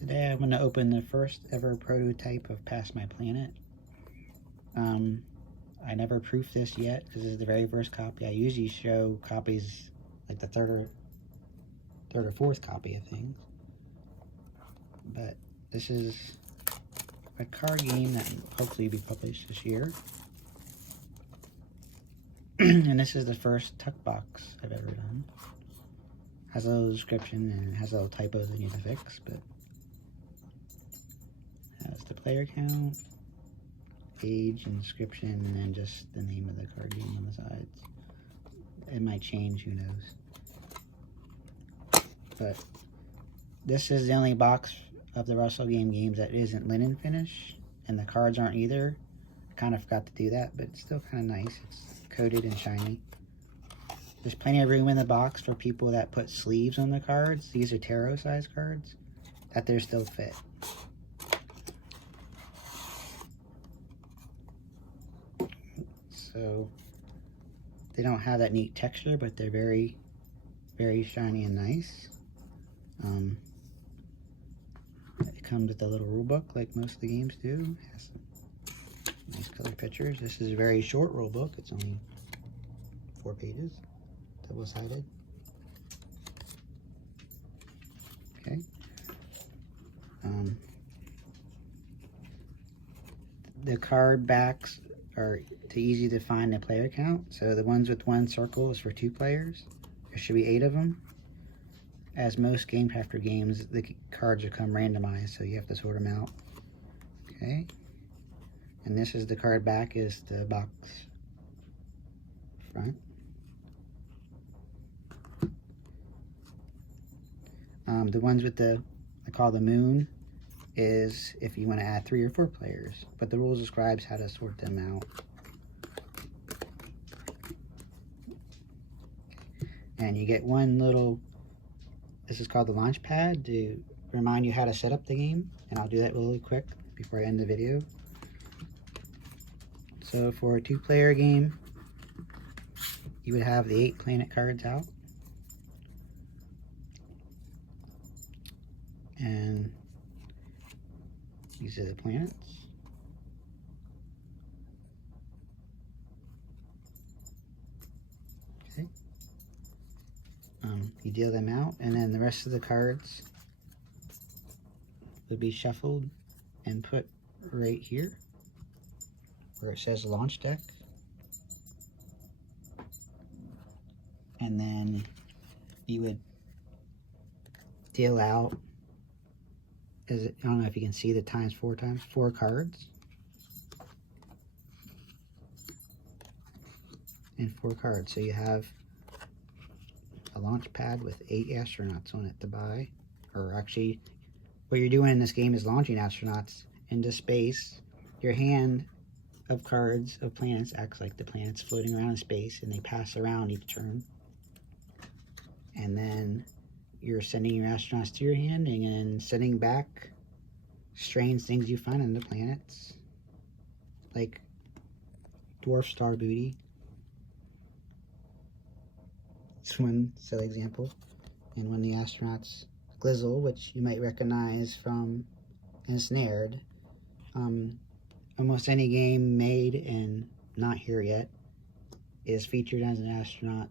Today I'm going to open the first ever prototype of Past My Planet. I never proofed this yet. This is the very first copy. I usually show copies like the third or fourth copy of things. But this is a card game that will hopefully be published this year. And this is the first tuck box I've ever done. Has a little description and it has a little typos that need to fix, but has the player count, age and description, and then just the name of the card game on the sides. It might change, who knows. But this is the only box of the Russell Game games that isn't linen finish, and the cards aren't either. I kind of forgot to do that, but it's still kind of nice. It's coated and shiny. There's plenty of room in the box for people that put sleeves on the cards. These are tarot size cards that they're still fit. So they don't have that neat texture, but they're very, very shiny and nice. It comes with a little rule book like most of the games do. It has some nice color pictures. This is a very short rule book. It's only 4 pages, double-sided. Okay. The card backs are too easy to find the player count. So the ones with 1 circle is for 2 players. There should be 8 of them. As most Game Crafter games, the cards will come randomized, so you have to sort them out. Okay. And this is the card back, is the box front. The ones with the, I call the moon, is if you want to add 3 or 4 players, but the rules describes how to sort them out. And you get one little, this is called the launch pad, to remind you how to set up the game, and I'll do that really quick before I end the video. So for a 2-player game, you would have the 8 planet cards out, and these are the planets. Okay. You deal them out, and then the rest of the cards would be shuffled and put right here where it says launch deck. And then you would deal out, I don't know if you can see the times 4 cards. And 4 cards. So you have a launch pad with 8 astronauts on it to buy. Or actually, what you're doing in this game is launching astronauts into space. Your hand of cards of planets acts like the planets floating around in space, and they pass around each turn. And then you're sending your astronauts to your hand and then sending back strange things you find on the planets, like dwarf star booty. It's one silly example. And when the astronauts Glizzle, which you might recognize from Ensnared, almost any game made and not here yet is featured as an astronaut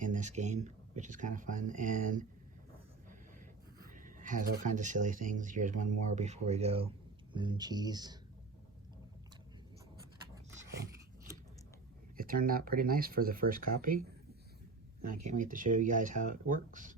in this game, which is kind of fun, and has all kinds of silly things. Here's one more before we go. Moon cheese. So, it turned out pretty nice for the first copy, and I can't wait to show you guys how it works.